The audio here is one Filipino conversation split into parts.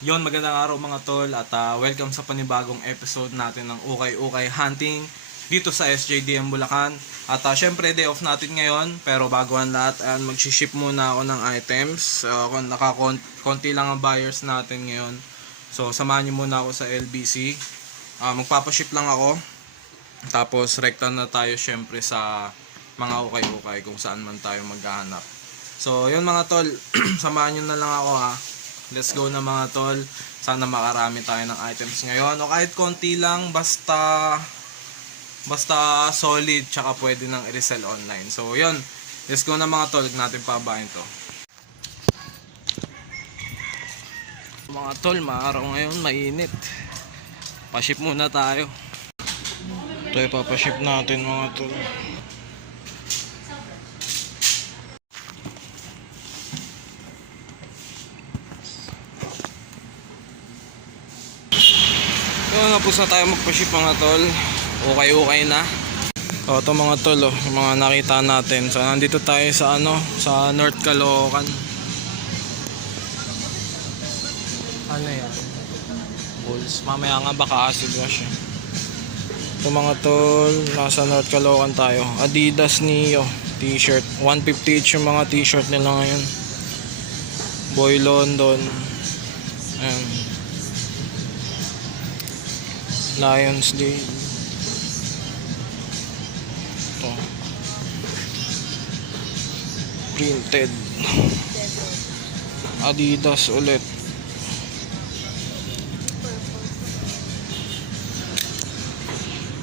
Yon magandang araw mga tol at ah, welcome sa panibagong episode natin ng Ukay Ukay Hunting dito sa SJDM Bulacan. At ah, syempre day off natin ngayon pero bago ang lahat ayan, mag-ship muna ako ng items. Uh, nakakonti lang ang buyers natin ngayon. So samahan niyo muna ako sa LBC. Ah, magpapaship lang ako. Tapos rekta na tayo syempre sa mga ukay-ukay kung saan man tayo maghahanap. So yun mga tol, samahan niyo na lang ako ha. Let's go na mga tol. Sana makarami tayo ng items ngayon. O kahit konti lang, basta basta solid, tsaka pwede nang i-resell online. So, yun. Let's go na mga tol. Huwag natin pabahin to. Mga tol, maaraw ngayon, mainit. Paship muna tayo. Ito ipapaship natin mga tol. So, napos na tayo magpa-ship mga tol. Okay-okay na. So, ito mga tol, oh, mga nakita natin. So, nandito tayo sa ano, sa North Caloocan. Ano yan? Bulls. Mamaya nga baka acid wash eh. Ito mga tol, nasa North Caloocan tayo. Adidas Neo t-shirt. 150 each yung mga t-shirt nila ngayon. Boy London. Ayan. Lions Day. Ito. Printed. Adidas ulit.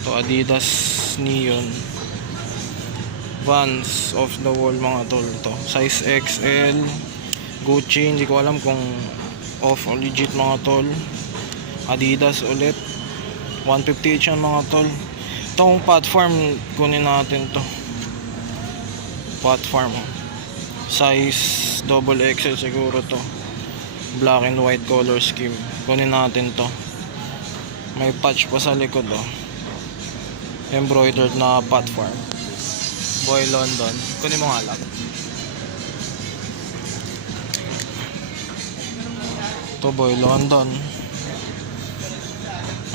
Ito Adidas Neon. Vans off the wall mga tol to. Size XL. Gucci, hindi ko alam kung off or legit mga tol. Adidas ulit. 150 each yan mga tol. Itong platform, kunin natin to. Platform. Size double XL siguro to. Black and white color scheme. Kunin natin to. May patch pa sa likod oh. Embroidered na platform. Boy London. Kunin mo nga lang. Ito Boy London.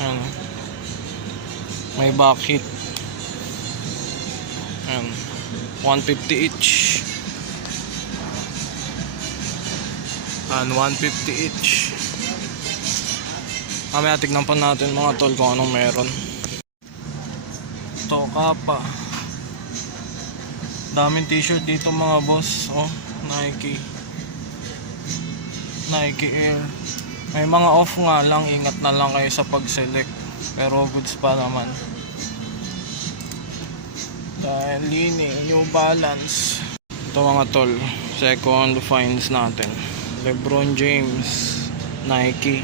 Ano? May back hit. Ayan. 150 each. Ayan, 150 each. Mamaya tignan pa natin mga tol kung anong meron. Ito, kapa. Daming t-shirt dito mga boss. Oh, Nike. Nike Air. May mga off nga lang, ingat na lang kayo sa pag-select. Pero goods pa naman. Dahil Lini, New Balance. Ito mga tol, second finds natin. Lebron James, Nike.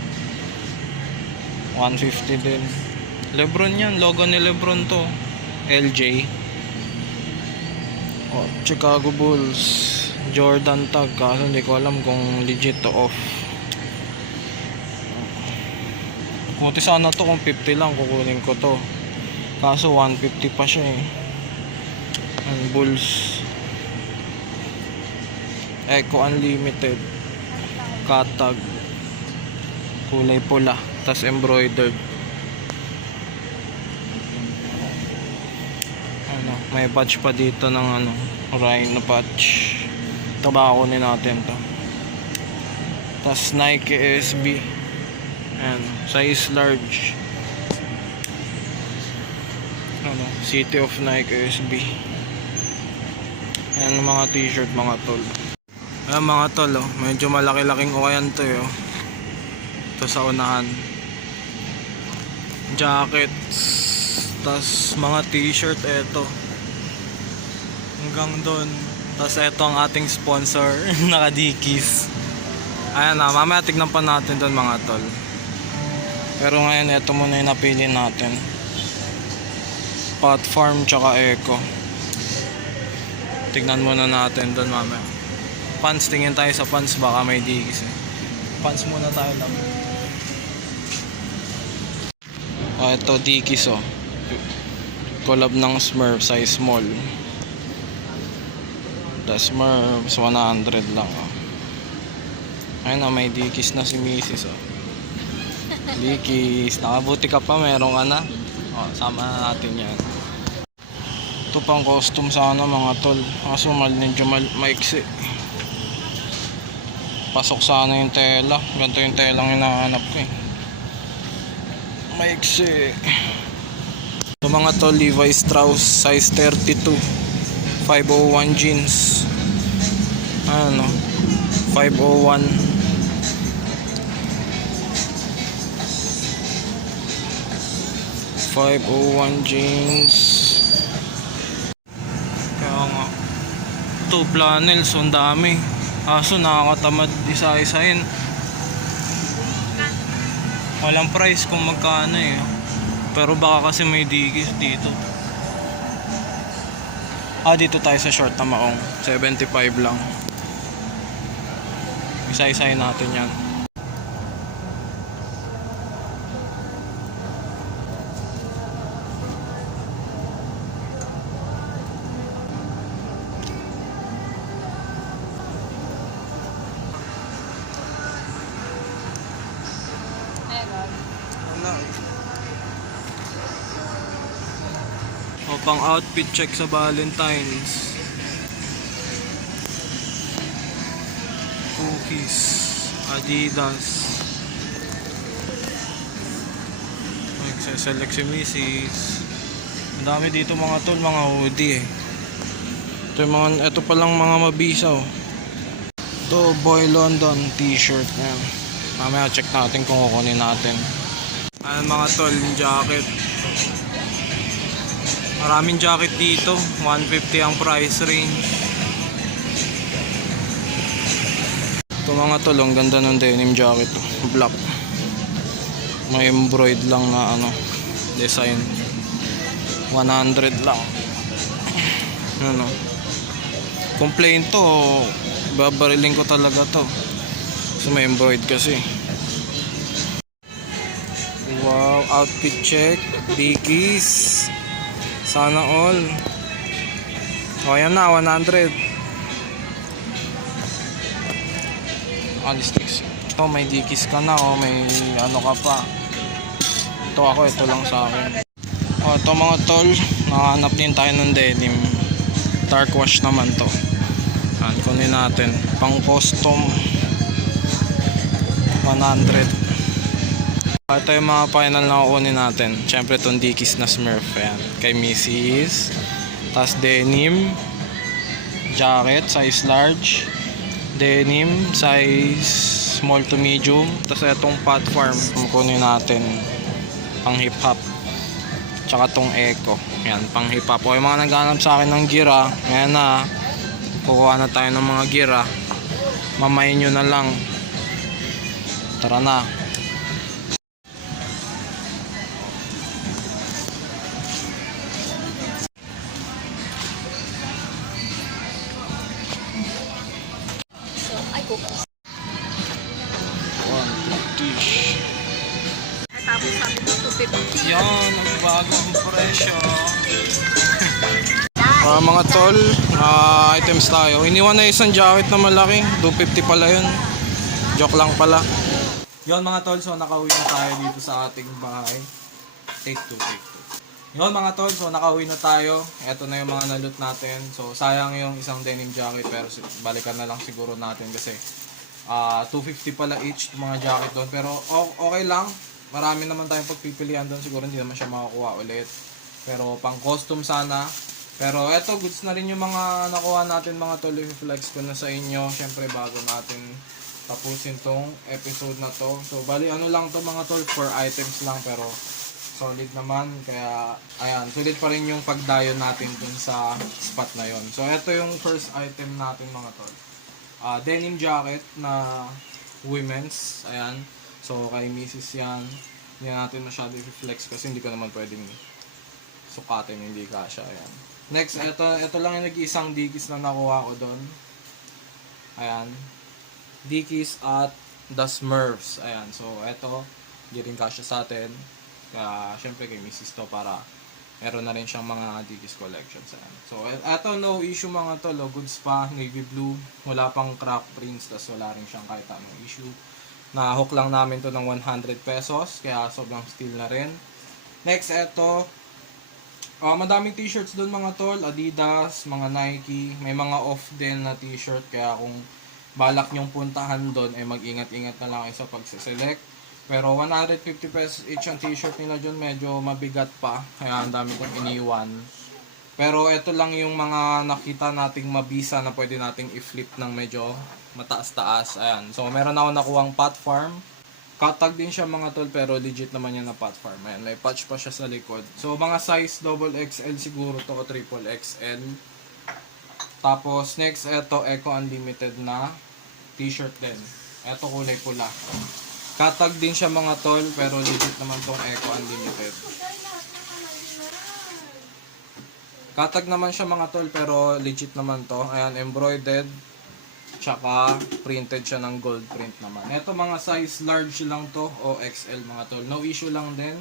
150 din. Lebron yan, logo ni Lebron to. LJ. Oh, Chicago Bulls. Jordan tag kaso hindi ko alam kung legit to off. Buti sana to kung 50 lang kukunin ko to. Kaso 150 pa siya eh. Ang Bulls. Eco Unlimited. Katag. Kulay pula. tas embroidered. Ano, may patch pa dito ng ano, Rhino patch. Ito ba kunin natin to. tas Nike SB. Ayan, size large. Ano, City of Nike SB. Ayan mga t-shirt mga tol. Ayan mga tol, oh. medyo malaki-laking ukayan to eh, oh. Ito sa unahan. Jackets. Tas mga t-shirt eto. Hanggang doon. Tas eto ang ating sponsor, naka-dikis. Ayan na, mamaya tignan pa natin doon mga tol. Pero ngayon, ito muna yung napili natin. Pot Farm tsaka Eco. Tignan muna natin doon mamaya. Pants, tingin tayo sa pants, baka may digis eh. Pants muna tayo lang. Oh, ito Dickies oh. Collab ng Smurf size small. The Smurfs 100 lang oh. Ayun na may Dickies na si Mrs. oh. Likis, nakabuti ka pa, meron ka na. O, sama na natin yan. Ito pang costume sana mga tol. Kaso mal, mal, maiksi. Pasok sana yung tela. Ganito yung telang hinahanap ko eh. Maiksi. Ito mga tol, Levi Strauss, size 32. 501 jeans. Ano? 501. Five oh one jeans. Kaya nga. Ito, flannels, ang dami. Kaso nakakatamad isa-isahin. Walang price kung magkano eh. Pero baka kasi may digis dito. Ah, dito tayo sa short na maong. 75 lang. Isa-isahin natin yan. Pang outfit check sa Valentine's. Cookies. Adidas. Nagsaselect si Mrs. Ang dami dito mga tol, mga hoodie eh. Ito, yung mga, ito palang mga mabisa oh. Ito, Boy London t-shirt. Ayan. Mamaya check natin kung kukunin natin. Ayan mga tol, yung jacket. Maraming jacket dito. 150 ang price range. Ito mga tol, ang ganda ng denim jacket. Black. May embroid lang na ano, design. 100 lang. Ano. Complain to. Babariling ko talaga to. So may embroid kasi. Wow, outfit check. Dickies. Sana all. O yan na, 100. Alistics. Ito, may Dickies ka na. O may ano ka pa. Ito ako, ito lang sa akin. O, ito mga tol. Nakahanap din tayo ng denim. Dark wash naman to. Yan, kunin natin. Pang custom. 100. Ito yung mga final na kukunin natin. Siyempre itong Dickies na Smurf. Ayan. Kay Mrs. Tapos denim. Jacket, size large. Denim, size small to medium. Tapos itong pot farm. Kukunin natin. Pang hip hop. Tsaka itong eco. Ayan, pang hip hop. O yung mga naghanap sa akin ng gira. Ayan na. Kukuha na tayo ng mga gira. Mamayin nyo na lang. Tara na. Ang presyo. Ah, mga tol, na items tayo. Iniwan na isang jacket na malaki. 250 pala yun. Joke lang pala. Yon mga tol, so nakauwi na tayo dito sa ating bahay. Take two, take two. Yon mga tol, so nakauwi na tayo. Ito na yung mga nalot natin. So sayang yung isang denim jacket pero balikan na lang siguro natin kasi ah 250 pala each yung mga jacket doon. Pero okay lang. Marami naman tayong pagpipilian doon. Siguro hindi naman siya makakuha ulit. Pero pang custom sana. Pero eto, goods na rin yung mga nakuha natin mga tol. I-flex ko na sa inyo. Siyempre bago natin tapusin tong episode na to. So bali ano lang to mga tol, 4 items lang pero solid naman. Kaya ayan, solid pa rin yung pagdayo natin dun sa spot na yon. So eto yung first item natin mga tol. Ah, denim jacket na women's. Ayan. So kay Mrs. yan. Hindi natin masyado i-flex kasi hindi ko naman pwedeng sukatin hindi kasha. Ayan. Next, ito, ito lang yung nag-iisang digis na nakuha ko doon. Ayan. Dickies at The Smurfs. Ayan. So, ito, hindi rin kasya sa atin. Kaya, syempre kay Mrs. to para meron na rin siyang mga Dickies collections. Ayan. So, ito, no issue mga to. Lo, goods pa, navy blue. Wala pang crack prints, tas wala rin siyang kahit anong issue. Na hook lang namin to ng 100 pesos. Kaya sobrang steal na rin. Next, eto. Ah, madaming t-shirts doon mga tol. Adidas, mga Nike. May mga off din na t-shirt. Kaya kung balak nyong puntahan doon, ay mag-ingat-ingat na lang kayo sa pagsiselect. Pero 150 pesos each ang t-shirt nila dyan. Medyo mabigat pa. Kaya ang dami kong iniwan. Pero ito lang yung mga nakita nating mabisa na pwede nating i-flip ng medyo mataas-taas. Ayan. So, meron ako nakuhang pot farm. Katag din siya mga tol, pero legit naman yan na pot farm. Ayan, may patch pa siya sa likod. So, mga size double XL siguro to o triple XL. Tapos, next, ito, Eco Unlimited na t-shirt din. Ito kulay pula. Katag din siya mga tol, pero legit naman tong Eco Unlimited. Katag naman siya mga tol, pero legit naman to. Ayan, embroidered. Tsaka printed siya ng gold print naman. Ito mga size large lang to o XL mga tol. No issue lang din.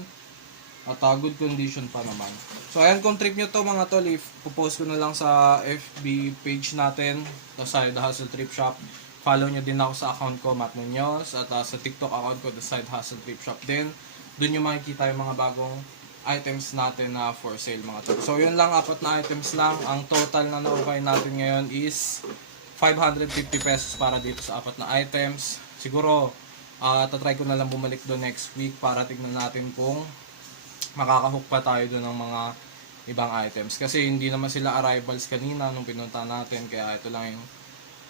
At uh, good condition pa naman. So ayan kung trip nyo to mga tol, if post ko na lang sa FB page natin. To The Hustle Trip Shop. Follow nyo din ako sa account ko, Matt Munoz. At uh, sa TikTok account ko, The Side Hustle Trip Shop din. Doon nyo makikita yung mga bagong items natin na for sale mga tol. So yun lang, apat na items lang. Ang total na naukay natin ngayon is 550 pesos para dito sa apat na items. Siguro, uh, tatry ko na lang bumalik doon next week para tignan natin kung makakahook pa tayo doon ng mga ibang items. Kasi hindi naman sila arrivals kanina nung pinunta natin. Kaya ito lang yung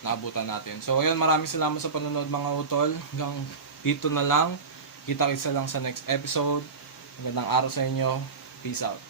naabutan natin. So, ayun, maraming salamat sa panonood mga utol. Hanggang dito na lang. Kita-kita lang sa next episode. Magandang araw sa inyo. Peace out.